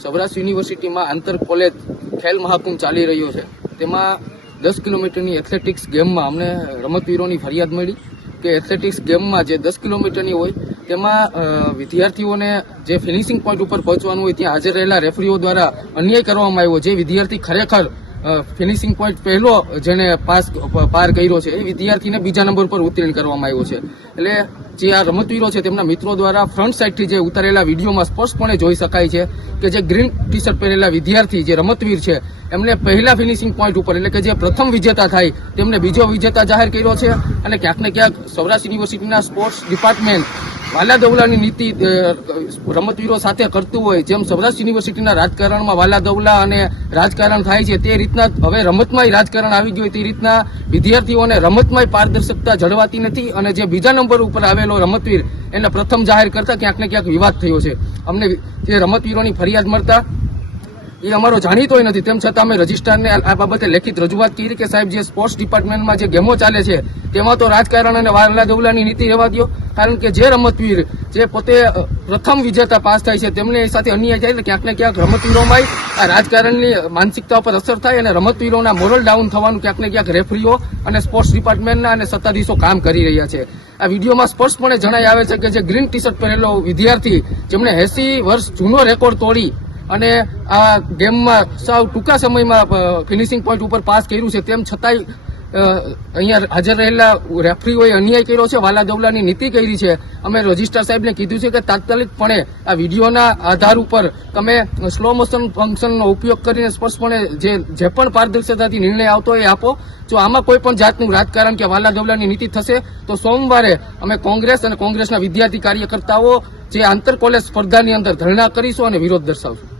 સૌરાષ્ટ્ર યુનિવર્સિટીમાં આંતર કોલેજ ખેલ મહાકુંભ ચાલી રહ્યો છે. તેમાં 10 કિલોમીટરની એથ્લેટિક્સ ગેમમાં અમને રમતવીરોની ફરિયાદ મળી કે એથ્લેટિક્સ ગેમમાં જે 10 કિલોમીટરની હોય તેમાં વિદ્યાર્થીઓને જે ફિનિશિંગ પોઈન્ટ ઉપર પહોંચવાનું હોય ત્યાં હાજર રહેલા રેફરીઓ દ્વારા અન્યાય કરવામાં આવ્યો. જે વિદ્યાર્થી ખરેખર ફિનિશિંગ પોઈન્ટ પહેલો જેને પાર કર્યો છે એ વિદ્યાર્થીને બીજા નંબર પર ઉત્તીર્ણ કરવામાં આવ્યો છે. એટલે જે આ રમતવીરો છે તેમના મિત્રો દ્વારા ફ્રન્ટ સાઈડથી જે ઉતારેલા વિડીયોમાં સ્પષ્ટપણે જોઈ શકાય છે કે જે ગ્રીન ટી શર્ટ પહેરેલા વિદ્યાર્થી જે રમતવીર છે એમને પહેલા ફિનિશિંગ પોઈન્ટ ઉપર એટલે કે જે પ્રથમ વિજેતા થાય તેમને બીજો વિજેતા જાહેર કર્યો છે. અને ક્યાંક ને ક્યાંક સૌરાષ્ટ્ર યુનિવર્સિટીના સ્પોર્ટ્સ ડિપાર્ટમેન્ટ વાલાદવલાની નીતિ રમતવીરો સાથે કરતું હોય જેમ સૌરાષ્ટ્ર યુનિવર્સિટીના રાજકારણમાં વાલાદવલા અને રાજકારણ થાય છે તે રીતના હવે રમતમાંય રાજકારણ આવી ગયું તે રીતના વિદ્યાર્થીઓને રમતમાંય પારદર્શકતા જળવાતી નથી. અને જે બીજા નંબર ઉપર આવેલો રમતવીર એને પ્રથમ જાહેર કરતા ક્યાંક ને ક્યાંક વિવાદ થયો છે. અમને જે રમતવીરોની ફરિયાદ મળતા એ અમારો જાણીતોય નથી, તેમ છતાં અમે રજિસ્ટ્રારને આ બાબતે લેખિત રજૂઆત કરી કે સાહેબ જે સ્પોર્ટ્સ ડિપાર્ટમેન્ટમાં જે ગેમો ચાલે છે તેમાં તો રાજકારણ અને વાલાદવલાની નીતિ રહેવા દો. કારણ કે જે રમતવીર જે પોતે પ્રથમ વિજેતા પાસ થાય છે તેમને એ સાથે અન્યાય થાય એટલે ક્યાંક ને ક્યાંક રમતવીરોમાં આ રાજકારણની માનસિકતા પર અસર થાય અને રમતવીરોના મોરલ ડાઉન થવાનું ક્યાંક ને ક્યાંક રેફરીઓ અને સ્પોર્ટ્સ ડિપાર્ટમેન્ટના અને સત્તાધીશો કામ કરી રહ્યા છે. આ વિડીયોમાં સ્પષ્ટપણે જણાઈ આવે છે કે જે ગ્રીન ટી શર્ટ પહેરેલો વિદ્યાર્થી જેમણે 80 વર્ષ જૂનો રેકોર્ડ તોડી અને આ ગેમમાં સાવ ટૂંકા સમયમાં ફિનિશિંગ પોઈન્ટ ઉપર પાસ કર્યું છે તેમ છતાંય અહીંયા હાજર રહેલા રેફરીઓએ અન્યાય કર્યો છે, વાલાદવલાની નીતિ કરી છે. અમે રજિસ્ટ્રાર સાહેબને કીધું છે કે તાત્કાલિકપણે આ વિડીયોના આધાર ઉપર તમે સ્લો મોશન ફંક્શનનો ઉપયોગ કરીને સ્પષ્ટપણે જે પણ પારદર્શકતાથી નિર્ણય આવતો હોય આપો. જો આમાં કોઈ પણ જાતનું રાજકારણ કે વાલાદવલાની નીતિ થશે તો સોમવારે અમે કોંગ્રેસ અને કોંગ્રેસના વિદ્યાર્થી કાર્યકર્તાઓ જે આંતર કોલેજ સ્પર્ધાની અંદર ધરણા કરીશું અને વિરોધ દર્શાવશું.